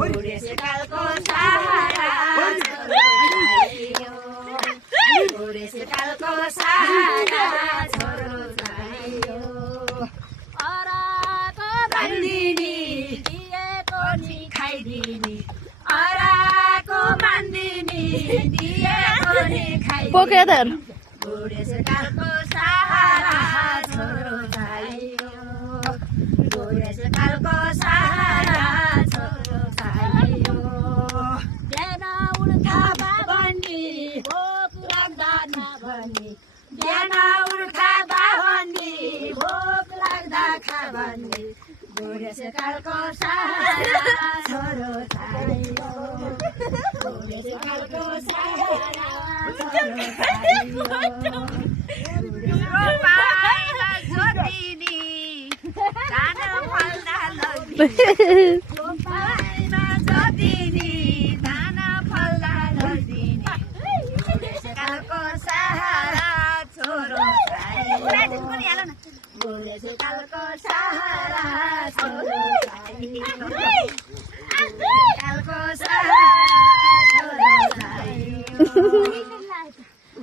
बुढेसकालको सहारा बुढेसकालको सहारा छोरो चाहियो अराको भन्दिनी दिएको नि खाइदिने अराको भन्दिनी दिएको नि खाइदिने बुढेसकालको सहारा छोरो चाहियो बुढेसकालको सहारा छोरो चाहियो बिहान उठ्दा भन्ने भोक लाग्दा नभन्ने बिहान उठ्दा भन्ने भोक लाग्दा खा भन्ने बुढेसकालको सहारा छोरो चाहियो बुढेसकालको सहारा छोरो चाहियो रोपाइमा जतिनी धान फल्दा लैदिने बुढेसकालको सहारा छोरो चाहियो बुढेसकालको सहारा छोरो चाहियो बुढेसकालको सहारा